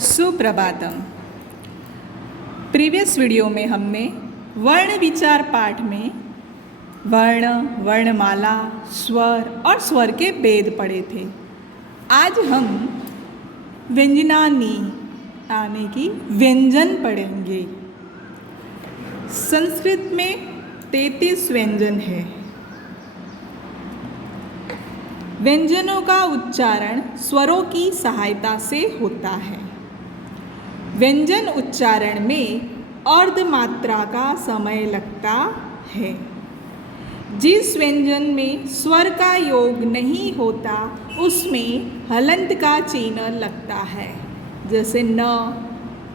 Suprabhatam. Previous video में हमने वर्ण विचार पाठ में वर्ण, वर्णमाला, स्वर और स्वर के भेद पढ़े थे। आज हम व्यंजनानी यानी कि व्यंजन पढ़ेंगे। संस्कृत में 33 व्यंजन है। व्यंजनों का उच्चारण स्वरों की सहायता से होता है। व्यंजन उच्चारण में अर्धमात्रा का समय लगता है। जिस व्यंजन में स्वर का योग नहीं होता उसमें हलंत का चिन्ह लगता है। जैसे न,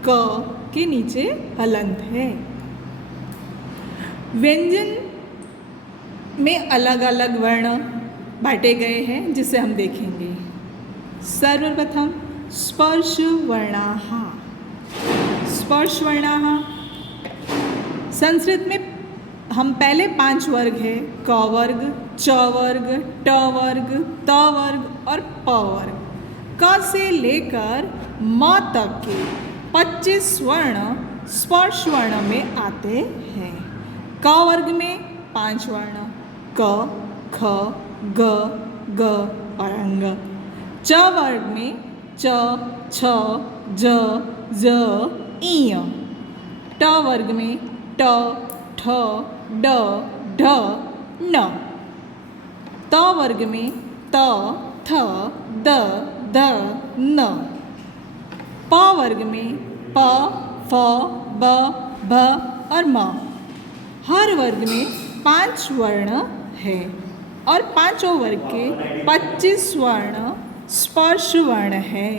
क के नीचे हलंत है। व्यंजन में अलग अलग वर्ण बांटे गए हैं जिसे हम देखेंगे। सर्वप्रथम स्पर्श वर्णाः। स्पर्श वर्णाः संस्कृत में हम पहले 5 वर्ग है, क वर्ग, च वर्ग, ट वर्ग, त वर्ग और प वर्ग। क से लेकर म तक के 25 वर्ण स्पर्श वर्ण में आते हैं। क वर्ग में 5 वर्ण क, ख, ग, ग और अंग। च वर्ग में च, छ, ज, ज, ञ। ट वर्ग में ट, ठ, ड, ढ, न। त वर्ग में त, थ, द, ध, न। प वर्ग में प, फ, ब, भ और म। हर वर्ग में 5 वर्ण है और पांचों वर्ग के 25 वर्ण स्पर्श वर्ण है।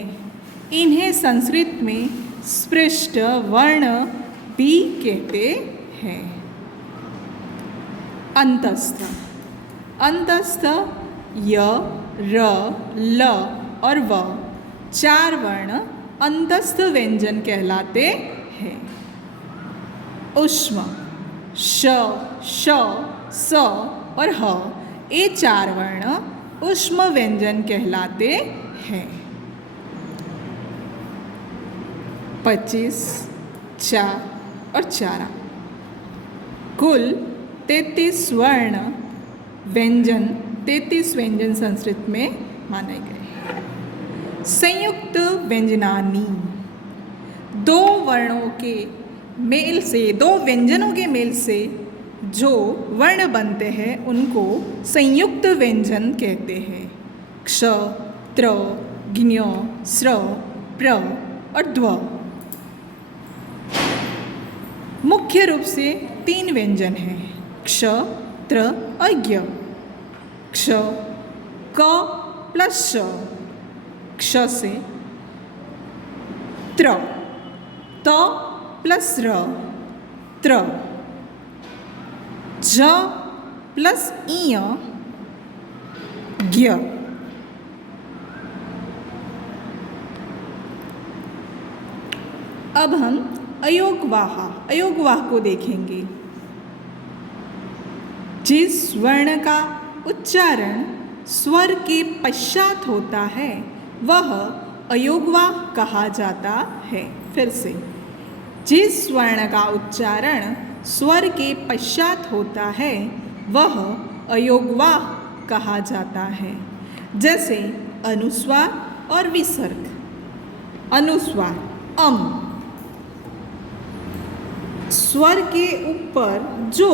इन्हें संस्कृत में स्पृष्ट वर्ण भी कहते हैं। अंतस्थ। अंतस्थ य, र, ल और व 4 वर्ण अंतस्थ व्यंजन कहलाते हैं। ऊष्म श, श, स और ह ये 4 वर्ण ऊष्म व्यंजन कहलाते हैं। 25, 4 और 4 कुल 33 वर्ण व्यंजन 33 व्यंजन संस्कृत में माने गए। संयुक्त व्यंजनानी 2 वर्णों के मेल से, 2 व्यंजनों के मेल से जो वर्ण बनते हैं उनको संयुक्त व्यंजन कहते हैं। क्ष, त्र, ज्ञ, स्र, प्र और द्व। मुख्य रूप से 3 व्यंजन हैं, क्ष, त्र और ज्ञ। क्ष क प्लस श, क्ष से त्र, त प्लस र, त्र। ज प्लस ञ, ज्ञ। अब हम अयोगवाह को देखेंगे। जिस वर्ण का उच्चारण स्वर के पश्चात होता है वह अयोगवाह कहा जाता है। फिर से, जिस वर्ण का उच्चारण स्वर के पश्चात होता है वह अयोगवाह कहा जाता है। जैसे अनुस्वार और विसर्ग। अनुस्वार अम, स्वर के ऊपर जो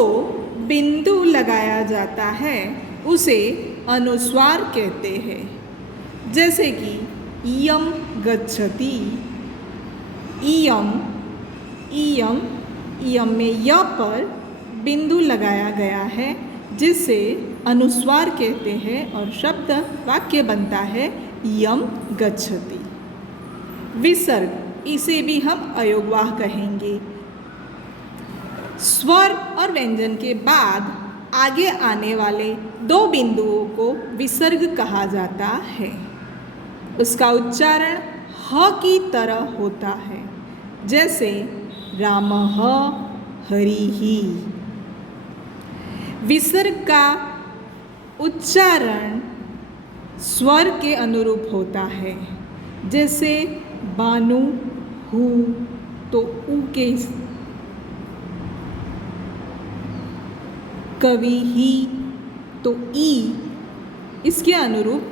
बिंदु लगाया जाता है उसे अनुस्वार कहते हैं। जैसे कि इयं गच्छति, इयं, इयं, इयं में य पर बिंदु लगाया गया है जिसे अनुस्वार कहते हैं और शब्द वाक्य बनता है इयं गच्छति। विसर्ग, इसे भी हम अयोगवाह कहेंगे। स्वर और व्यंजन के बाद आगे आने वाले 2 बिंदुओं को विसर्ग कहा जाता है। उसका उच्चारण ह की तरह होता है। जैसे रामः, हरिः। विसर्ग का उच्चारण स्वर के अनुरूप होता है। जैसे बानु, हु तो उ के, कवि ही तो ई, इसके अनुरूप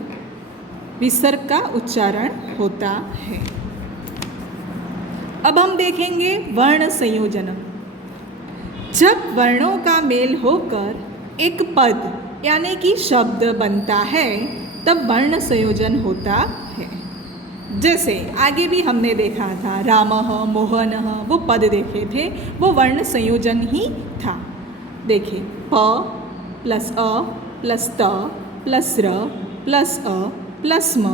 विसर्ग का उच्चारण होता है। अब हम देखेंगे वर्ण संयोजन। जब वर्णों का मेल होकर एक पद यानी कि शब्द बनता है तब वर्ण संयोजन होता है। जैसे आगे भी हमने देखा था रामः, मोहनः, वो पद देखे थे, वो वर्ण संयोजन ही था। देखिए प प्लस अ प्लस त प्लस र प्लस अ प्लस म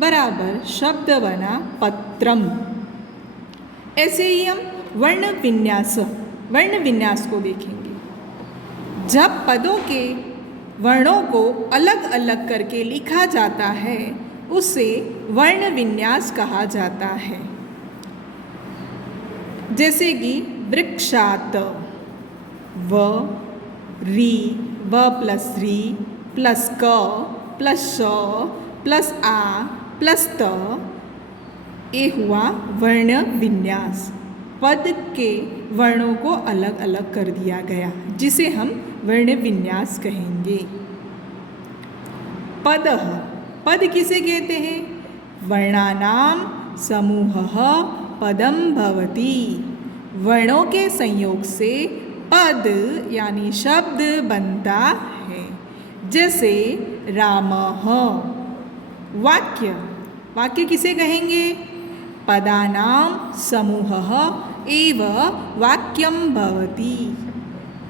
बराबर शब्द बना पत्रम। ऐसे ही हम वर्ण विन्यास को देखेंगे। जब पदों के वर्णों को अलग अलग करके लिखा जाता है उसे वर्ण विन्यास कहा जाता है। जैसे कि वृक्षात व री, व प्लस री प्लस क प्लस श प्लस आ प्लस त, ये हुआ वर्ण विन्यास। पद के वर्णों को अलग अलग कर दिया गया जिसे हम वर्ण विन्यास कहेंगे। पद किसे कहते हैं? वर्णानाम समूहः पदम भवति। वर्णों के संयोग से पद यानी शब्द बनता है। जैसे रामः। वाक्य किसे कहेंगे? पदानां समूहः एव वाक्यम भवति।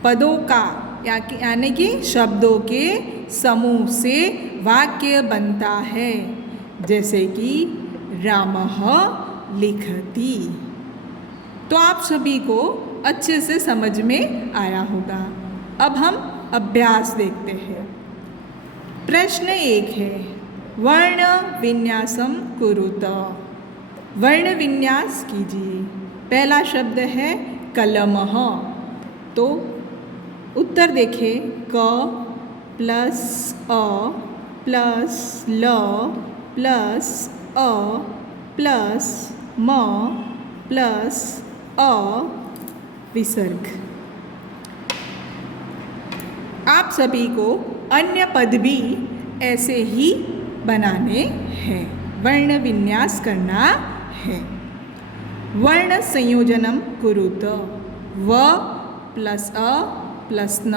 पदों का यानी कि शब्दों के समूह से वाक्य बनता है। जैसे कि रामः लिखति। तो आप सभी को अच्छे से समझ में आया होगा। अब हम अभ्यास देखते हैं। प्रश्न 1 है वर्ण विन्यासम कुरुत। वर्ण विन्यास कीजिए। पहला शब्द है कलमः। तो उत्तर देखें क प्लस अ प्लस ल प्लस अ प्लस म प्लस अ विसर्ग। आप सभी को अन्य पद भी ऐसे ही बनाने हैं, वर्ण विन्यास करना है। वर्ण संयोजनम कुरुत। व प्लस अ प्लस न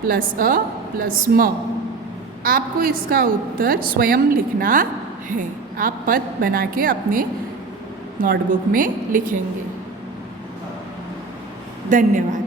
प्लस अ प्लस म। आपको इसका उत्तर स्वयं लिखना है। आप पद बना के अपने नोटबुक में लिखेंगे। धन्यवाद।